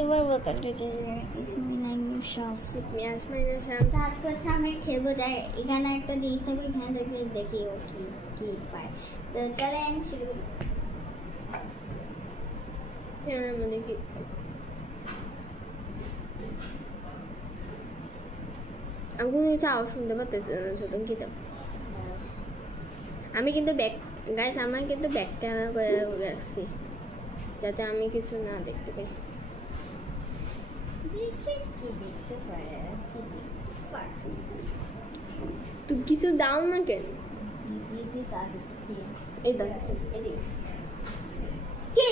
एक बार बता दीजिए इसमें नाइन शॉट्स इसमें आसमान शाम आज को अच्छा मैं खेलबो जाए এখানে একটা জিনিস থাকবে এখানে দেখে দেখি ও কি কি পায় তো চলেন শুরু করি হ্যাঁ মানে কি আমি কোনো চাও শুনতে পাচ্ছি না যতক্ষণ কি দাও আমি কিন্তু ব্যাক গাইস আমার কিন্তু ব্যাক ক্যামেরা করে রাখছি যাতে আমি কিছু না দেখতে পাই দেখি কি দেখতে পারে তুই কিছু দাও না কেন দিদি তা দিদি এই দাও এই কি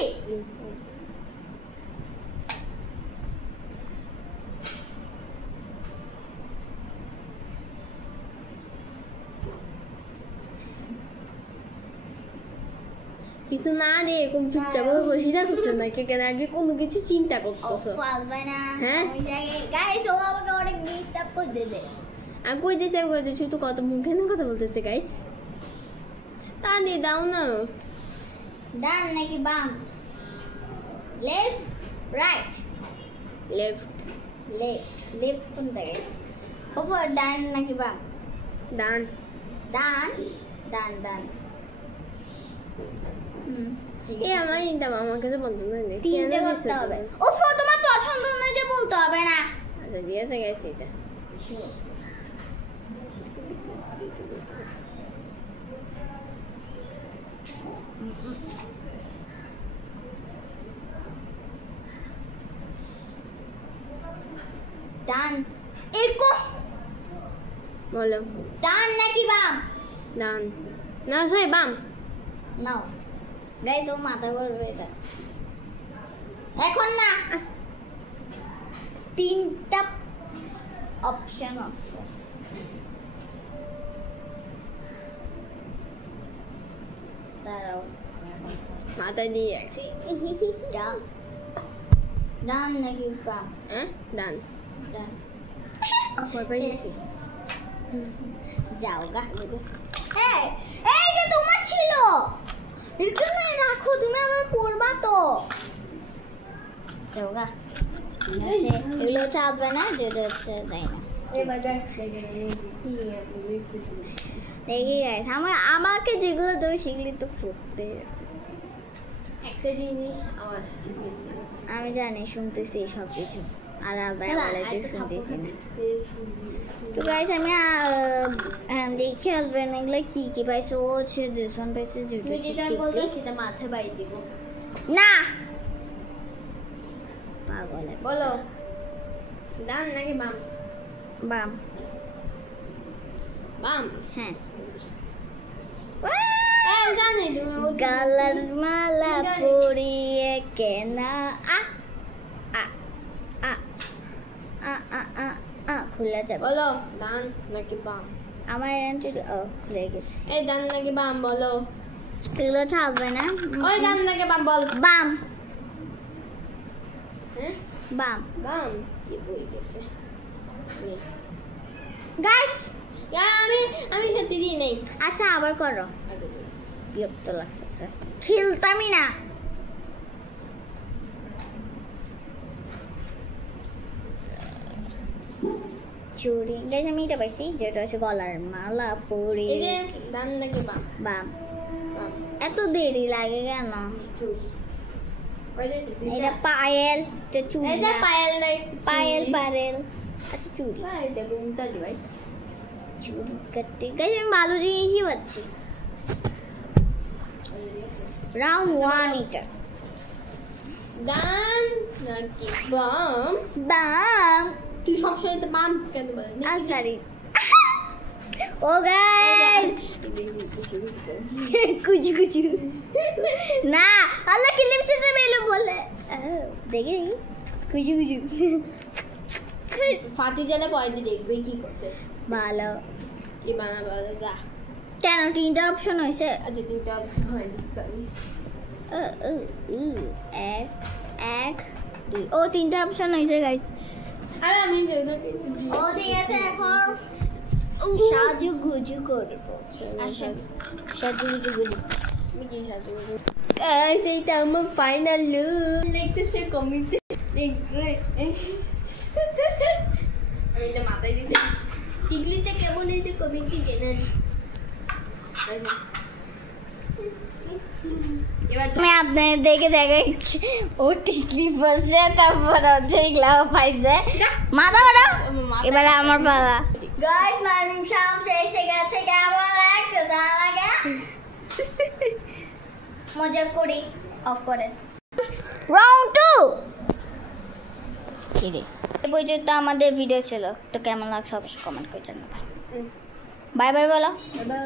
কিছু না রে এরকম চুপচাপ বসে থাকছো না কেন আগে কোনো কিছু চিন্তা করতেছো পারবে না হ্যাঁ গাইস ও আমাকে অনেক ডিস্টার্ব করে দেবে আমি কইতেছি শুধু কত মুখে না কথা বলতেছে গাইস তা দিয়ে দাও না ডান নাকি বাম লেফট রাইট লেফট লেফট কোনটা গাইস ওপর ডান নাকি বাম ডান ডান ডান ডান এই আমার চিন্তা আমার কাছে বন্ধ নেই তিনটে করতে হবে ওফো তোমার পছন্দ না যে বলতে হবে না আচ্ছা দিয়েছে গাইস এটা ডান এরকম বলো ডান নাকি বাম ডান না সই বাম নাও গাইস ও মাথা করবে এটা এখন না তিনটা অপশন আছে দাঁড়াও মাথা দিয়ে রাখছি ডান নাকি বাম হ্যাঁ ডান ডান কয়বার গেছি যাও গা এই এইটা তোমার ছিল এখানে রাখো তুমি আবার পড়বা তো যাও গা আছে এগুলো চাপবে না যেটা হচ্ছে তাই না দেখি গাইস আমাকে যেগুলো তুমি শিখলি তো ফুটতে একটা জিনিস আমার আমি জানি শুনতেছি সব কিছু আলাদা আলাদা শুনতেছি না তো গাইস আমি দেখে আসবেন এগুলো কি কি পাইছে ও হচ্ছে দিস ওয়ান পাইছে যেটা বলছো সেটা মাথায় বাই দিব না পাগল বলো ডান নাকি বাম বাম বাম হ্যাঁ জানি তুমি গালার মালা পরিয়ে কেনা খুলে যাবে বলো ডান নাকি বাম আমার খুলে গেছে এই ডান নাকি বাম বলো এগুলো ছাড়বে না ওই ডান নাকি বাম বল বাম হ্যাঁ বাম বাম কি বই গেছে গাইস আমি খেতে দিই নাই আচ্ছা আবার করো বিরক্ত লাগতেছে খেলতামই না চুড়ি গাইস আমি এটা পাইছি যেটা হচ্ছে গলার মালা পরি এই যে ডান নাকি বাম বাম বাম এত দেরি লাগে কেন চুড়ি এটা পায়েল এটা চুড়ি এটা পায়েল নাই পায়েল আচ্ছা চুড়ি ভাই দেখো উল্টা দি ভাই চুড়ি কাটতে গাইস আমি ভালো জিনিসই পাচ্ছি রাউন্ড 1 এটা ডান নাকি বাম বাম তুই সবসময় তো বাম কেন বলিস সরি ও গাইস কুচু না আল্লাহ কি লিপস্টিক মেলো বলে দেখি কুচু ফাটি জালে পয়দি দেখবে কি করবে ভালো কি বানাবো যা কেন তিনটা অপশন হয়েছে আচ্ছা তিনটা অপশন হয়নি সরি এক দুই ও তিনটা অপশন হয়েছে গাইস আর আমি ও ঠিক আছে এখন সাজু গুজু করবো আচ্ছা সাজু গুজু গুলি আমি কি সাজু এইটা আমার ফাইনাল লুক দেখতেছে কমিতে আমি এটা মাথায় দিতে টিকলিতে কেমন হয়েছে কমেন্টে জানান मैं आपने देखे देखे ओ टिकली बसছে তারপর হচ্ছে গ্লাও পাইছে মাথা বড় এবারে আমার পালা গাইস মর্নিং শাম এসে গেছে কেমন লাগছে আমাকে মজা করি অফ করে রাউন্ড 2 কি রে এই পর্যন্ত আমাদের ভিডিও ছিল তো কেমন লাগছে অবশ্যই কমেন্ট করে জানাবেন বাই বাই বলো বাই বাই